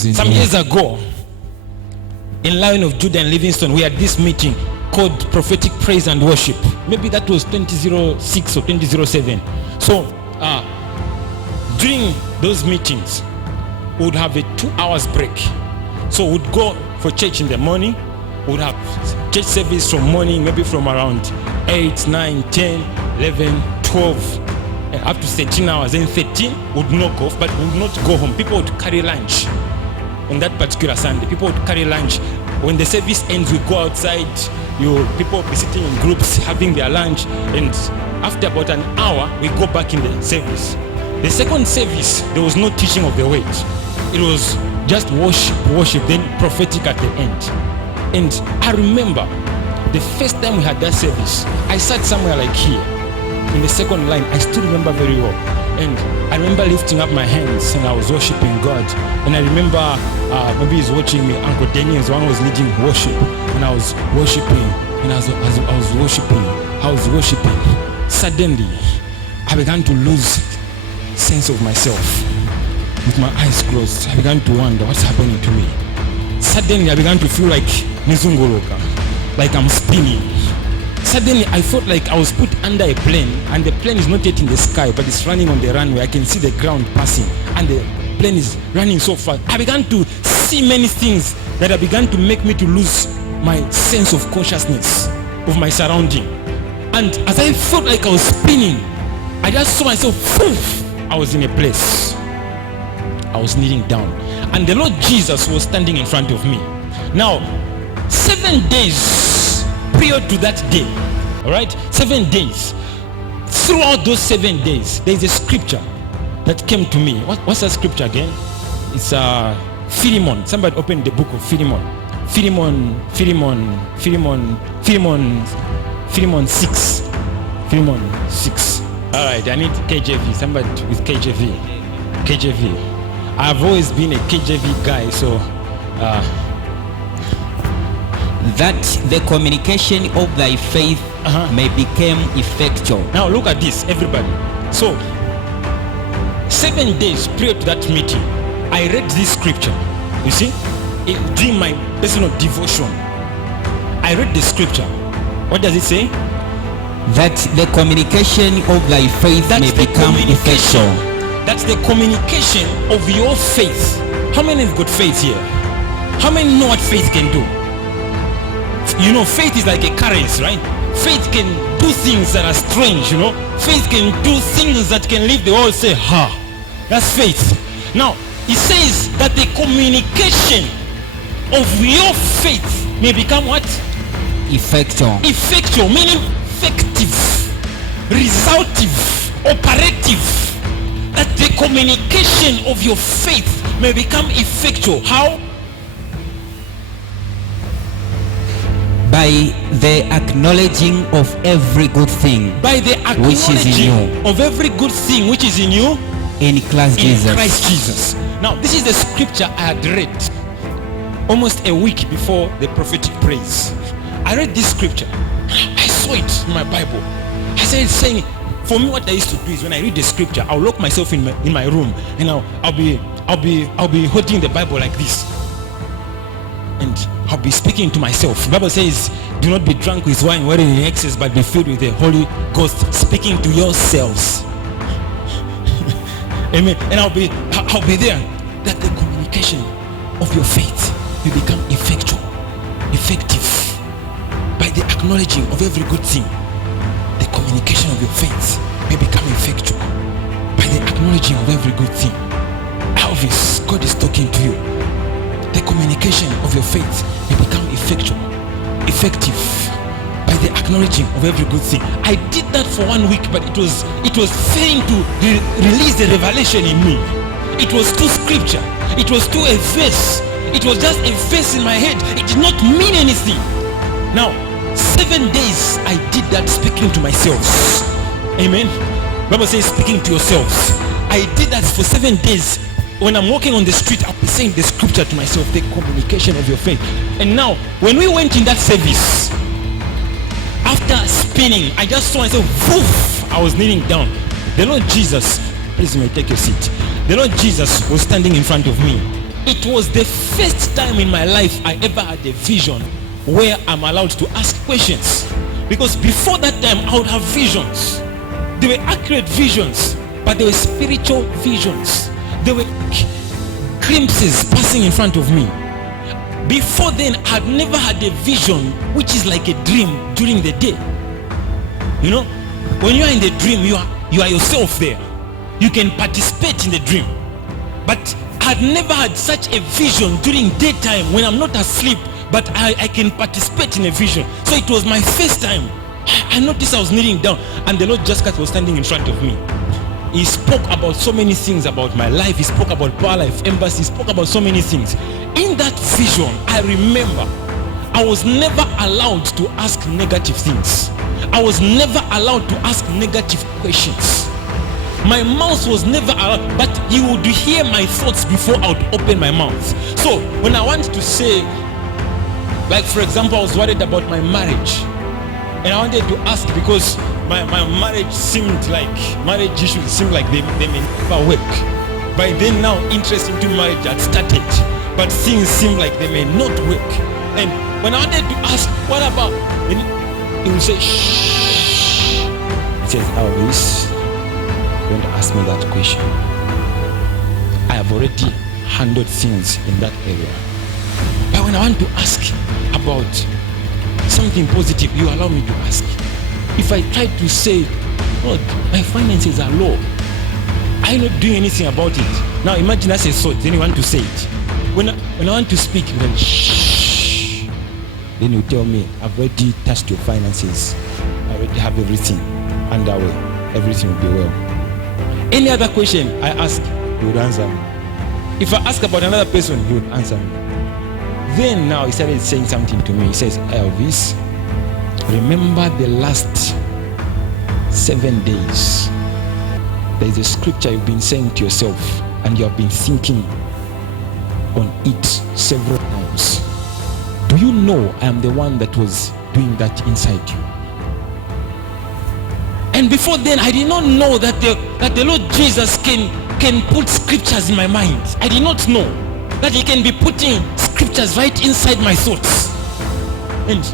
Some years ago, in Lion of Judah and Livingstone, we had this meeting called Prophetic Praise and Worship. Maybe that was 2006 or 2007. So during those meetings, we would have a 2 hours break. So we'd go for church in the morning. We would have church service from morning, maybe from around 8, 9, 10, 11, 12, and up to 13 hours. Then 13 would knock off, but we would not go home. People would carry lunch on that particular Sunday. People would carry lunch. When the service ends, we go outside. People would be sitting in groups having their lunch, and after about an hour, we go back in the service. The second service, there was no teaching of the word. It was just worship, then prophetic at the end. And I remember the first time we had that service, I sat somewhere like here in the second line. I still remember very well. And I remember lifting up my hands and I was worshiping God. And I remember maybe he's watching me. Uncle Danny is one who was leading worship. And I was worshiping. And as I was worshiping, suddenly I began to lose sense of myself. With my eyes closed, I began to wonder what's happening to me. Suddenly I began to feel like nizunguluka, like I'm spinning. Suddenly I felt like I was put under a plane, and the plane is not yet in the sky, but it's running on the runway. I can see the ground passing, and the plane is running so fast. I began to see many things that began to make me to lose my sense of consciousness of my surrounding. And as I felt like I was spinning, I just saw myself, poof, I was in a place. I was kneeling down, and the Lord Jesus was standing in front of me. Now, 7 days prior to that day, all right, 7 days. Throughout those 7 days, there is a scripture that came to me. What's that scripture again? It's Philemon. Somebody open the book of Philemon. Philemon 6. Philemon 6. All right, I need KJV. Somebody with KJV. I've always been a KJV guy, so that the communication of thy faith may become effectual. Now look at this, everybody. So 7 days prior to that meeting, I read this scripture. You see, during my personal devotion, I read the scripture. What does it say? That the communication of thy faith may become effectual. That's the communication of your faith. How many have got faith here? How many know what faith can do? You know, faith is like a currency, right? Faith can do things that are strange, you know. Faith can do things that can leave the world say, ha. That's faith. Now, it says that the communication of your faith may become what? Effectual. Effectual, meaning effective, resultive, operative. That the communication of your faith may become effectual. How? By the acknowledging of every good thing, by the acknowledging of every good thing which is in you, in Christ Jesus. Now, this is the scripture I had read almost a week before the prophetic praise. I read this scripture. I saw it in my Bible. I started saying, for me, what I used to do is when I read the scripture, I'll lock myself in my room, and I'll be holding the Bible like this, and I'll be speaking to myself. The Bible says, "Do not be drunk with wine, wherein in excess, but be filled with the Holy Ghost." Speaking to yourselves. Amen. And I'll be there. That the communication of your faith will become effective by the acknowledging of every good thing. The communication of your faith may become effectual by the acknowledging of every good thing. Elvis, God is talking to you. The communication of your faith may become effective by the acknowledging of every good thing. I did that for 1 week, but it was failing to release the revelation in me. It was too scripture. It was too a verse. It was just a verse in my head. It did not mean anything. Now, 7 days I did that, speaking to myself. Amen. Bible says speaking to yourselves. I did that for 7 days. When I'm walking on the street, I'll be saying the scripture to myself, the communication of your faith. And now, when we went in that service, after spinning, I just saw myself, woof, I was kneeling down. The Lord Jesus, please you may take your seat. The Lord Jesus was standing in front of me. it was the first time in my life I ever had a vision where I'm allowed to ask questions. Because before that time, I would have visions. They were accurate visions, but they were spiritual visions. They were glimpses passing in front of me. Before then, I'd never had a vision which is like a dream during the day. You know, when you are in the dream, you are yourself there. You can participate in the dream. But I'd never had such a vision during daytime when I'm not asleep, but I can participate in a vision. So it was my first time. I noticed I was kneeling down and the Lord Jesus Christ was standing in front of me. He spoke about so many things about my life. He spoke about Power Life Embassy. He spoke about so many things. In that vision, I remember I was never allowed to ask negative things. I was never allowed to ask negative questions. My mouth was never allowed, but he would hear my thoughts before I would open my mouth. So when I want to say, like for example, I was worried about my marriage, and I wanted to ask because my marriage seemed like, marriage issues seemed like they may never work. By then now, interest into marriage had started, but things seemed like they may not work. And when I wanted to ask, what about, then he would say, shh. He says, Elvis, don't ask me that question. I have already handled things in that area. But when I want to ask about something positive, you allow me to ask. If I try to say, Lord, my finances are low, I'm not doing anything about it. Now imagine that's a thought, then you want to say it. When I want to speak, then shh. Then you tell me, I've already touched your finances. I already have everything underway. Everything will be well. Any other question I ask, he would answer me. If I ask about another person, he would answer me. Then now he started saying something to me. He says, Elvis, remember the last 7 days. There is a scripture you've been saying to yourself and you have been thinking on it several times. Do you know I am the one that was doing that inside you? And before then, I did not know that the Lord Jesus can put scriptures in my mind. I did not know that he can be putting scriptures right inside my thoughts. And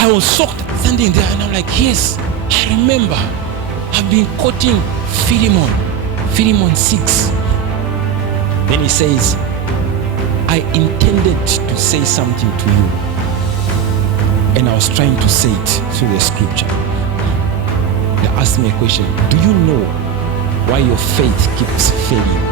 I was shocked standing there and I'm like, yes, I remember. I've been quoting Philemon 6. Then he says, I intended to say something to you, and I was trying to say it through the scripture. They asked me a question. Do you know why your faith keeps failing?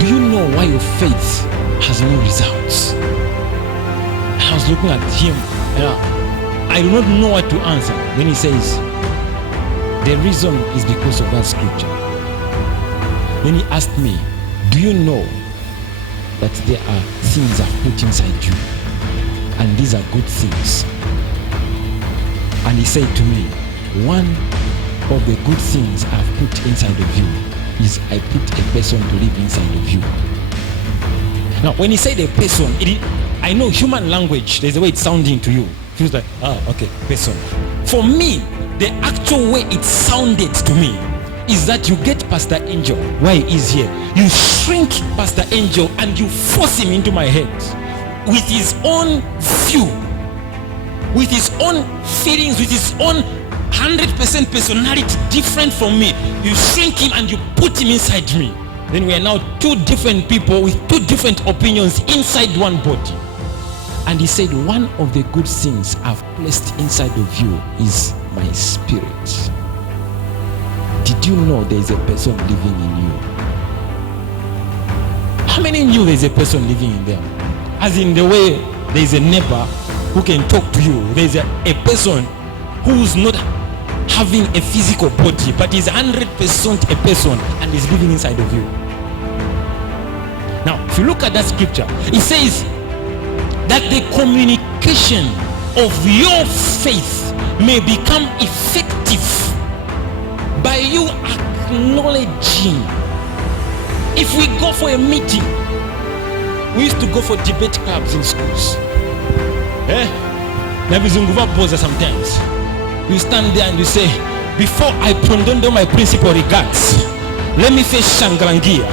Do you know why your faith has no results? And I was looking at him and I do not know what to answer. Then he says, the reason is because of that scripture. Then he asked me, do you know that there are things I've put inside you, and these are good things? And he said to me, one of the good things I've put inside of you is I put a person to live inside of you. Now when he said a person, I know human language, there's a way it's sounding to you. It feels like, okay, person. For me, the actual way it sounded to me is that you get Pastor Angel where he is here. You shrink Pastor Angel and you force him into my head with his own view, with his own feelings, with his own 100% personality different from me. You shrink him and you put him inside me. Then we are now two different people with two different opinions inside one body. And he said, one of the good things I've placed inside of you is my spirit. Did you know there is a person living in you? How many knew there is a person living in them? As in the way there is a neighbor who can talk to you. There is a person who's not having a physical body, but is 100% a person and is living inside of you. Now, if you look at that scripture, it says that the communication of your faith may become effective by you acknowledging. If we go for a meeting, we used to go for debate clubs in schools. Sometimes you stand there and you say, before I pronounced my principal regards, let me face Shangrangia.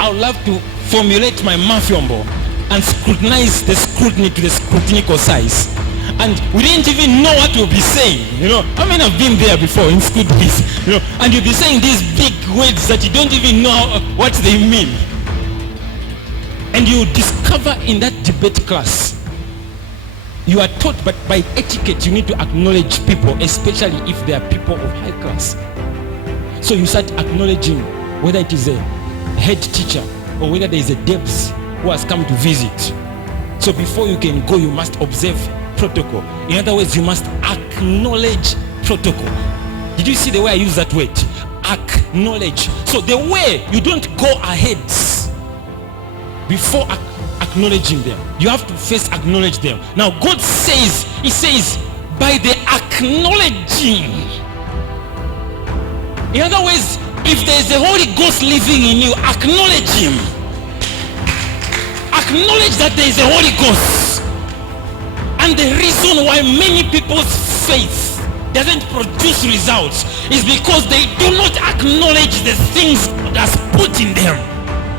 I would love to formulate my mafyombo and scrutinize the scrutiny to the scrutinical size. And we didn't even know what we'll be saying. I mean, I've been there before in school peace, and you'll be saying these big words that you don't even know what they mean. And you discover in that debate class, you are taught, but by etiquette, you need to acknowledge people, especially if they are people of high class. So you start acknowledging whether it is a head teacher or whether there is a Debs who has come to visit. So before you can go, you must observe protocol. In other words, you must acknowledge protocol. Did you see the way I use that word? Acknowledge. So the way you don't go ahead before acknowledging them, you have to first acknowledge them. Now God says, he says, by the acknowledging. In other words, if there is a Holy Ghost living in you, acknowledge him. Acknowledge that there is a Holy Ghost. And the reason why many people's faith doesn't produce results is because they do not acknowledge the things God has put in them.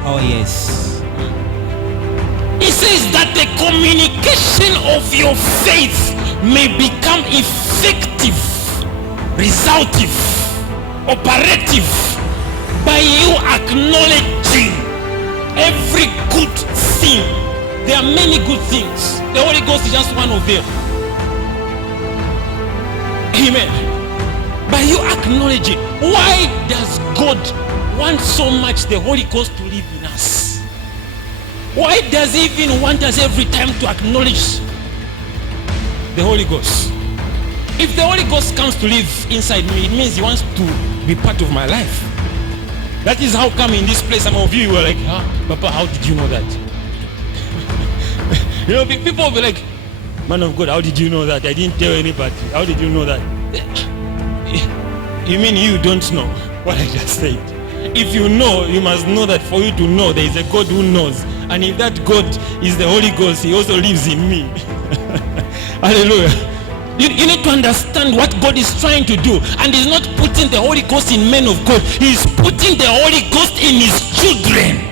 Oh yes. He says that the communication of your faith may become effective, resultive, operative by you acknowledging every good thing. There are many good things. The Holy Ghost is just one of them. Amen. By you acknowledging, why does God want so much the Holy Ghost to live in us? Why does he even want us every time to acknowledge the Holy Ghost? If the Holy Ghost comes to live inside me, it means he wants to be part of my life. That is how come in this place some of you were like, Papa, how did you know that? People will be like, man of God, how did you know that? I didn't tell anybody. How did you know that? You mean you don't know what I just said? If you know, you must know that for you to know, there is a God who knows. And if that God is the Holy Ghost, he also lives in me. Hallelujah. You need to understand what God is trying to do. And he's not putting the Holy Ghost in men of God. He's putting the Holy Ghost in his children.